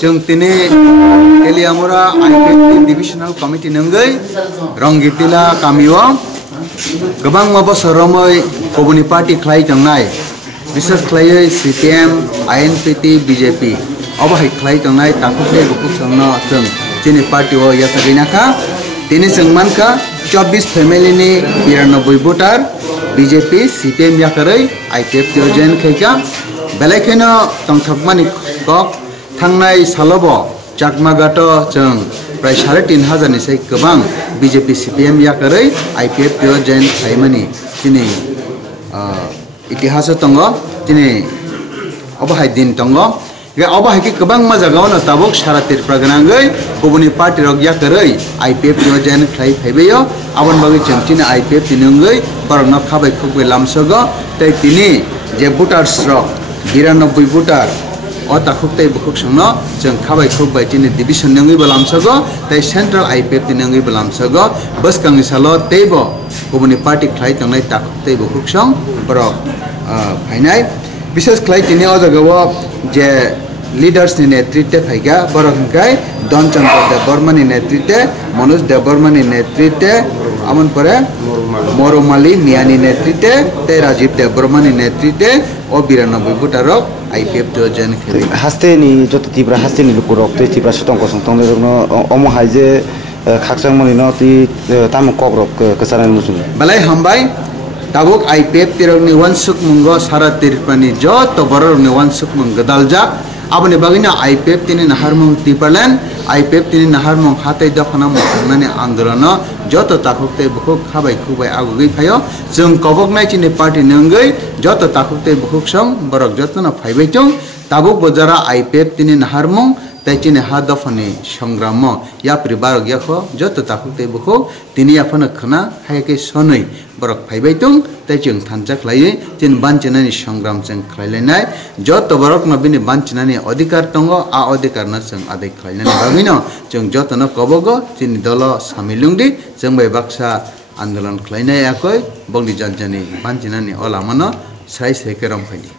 जों तिने एलियामुरा IPFT divisional committee नंगै रंगितिला कामियो गोबां बोसोरावै गुबुननि पार्टी खालाय थांनाय बिसोर खालायै सीपीएम आईएनपीटी बीजेपी अबहाय खालाय थांनाय ताकुते बुकुसंनो जों तिने पार्टी ओ यासगैनाखा तिने जों मानका 24 फेमिलिनि 92 भोटार बीजेपी सीपीएम याकरै आईपीएफटी ओ जॉइन खैका बेलेखेनो तंथकमानि कक थांनाय सालबो चाकमागाटो जों प्राय 3,500 निसाय गोबां बीजेपी सीपीएम याकरै आईपीएफटी ओ जॉइन खायमानि तिने इतिहास दङ तिने अबहाय दिन दङ गे अबहाय के गोबां मजागावनो ताबुक सारा तिरप्रा गनांगै गुबुननि पार्टी रग याकरै आईपीएफटी ओ जॉइन खाय फैबेयो आबन बागै जों तिने आईपीएफटी नंगै बरनो खाबाय खुबै लामसगो तै तिने जे भोटार्स रग 92 भोटार ओ ताकुते बुकुसंनो जों खाबाय खुबै तिने डिविजन नंगै बलामसगो तै सेंट्रल आईपीएफटी नंगै बलामसगो बस कांगि सालो तैबो गुबुननि पार्टी खाय थांनाय ताकुते बुकुसं बरो फाइनाय विशेष खाय तिने ओ जगाव जे लीडर्स नि नेतृत्व फैगा बरंगाय दनचंद्र देवबर्मानि नेतृत्व मनोज देवबर्मानि नेतृत्व अमन परे मोरुमाली मियानि नेतृत्व ते राजीव देवबर्मानि नेतृत्व ओ 92 भोटारक आईपीएफटी ओ जॉइन खेले हास्तेनि जत तीव्र हास्तेनि लुकुरक ते तीव्र सतंग नो अमो हाइजे खाकसांमनि न ती ताम कबरक कसारानि मुसुम बलाय हमबाय ताबुक आईपीएफटी रगनि वानसुक मुंगो सारा तिरपानि जत बररनि वानसुक मुंग गदालजा आबनि बागिना आईपीएफटी नि नाहारमुं टिपारलेन आईपीएफटी नि नाहारमुं हातै दखना मुखनानि आन्दोलन जत ताकुते बुखुक खाबाय खुबाय आगुगै फायो जों कबकनाय चिनि पार्टी नंगै जत ताकुते बुखुक सं बरक जतन फाइबायथं ताबुक बजारा आईपीएफटी नि नाहारमुं तैचिने हा दफानि संग्राम याप्रि बारक याखो जत ताकुते बुखुक तिनि याफनो खना हायके सनै बरक फाइबायथं तैजों थानजा खलायै तिन बानचिनानि संग्राम जों खलायलायनाय जत बरक नबिनि बानचिनानि अधिकार दङ आ अधिकार न जों आदै खलायनानै बागिनो जों जतन कबगो तिनि दल सामिलुंदि जों बै बाक्सा आन्दोलन खलायनाय याखै बंदि जानजानि बानचिनानि अलामानो साइ सेकेरम फाइनि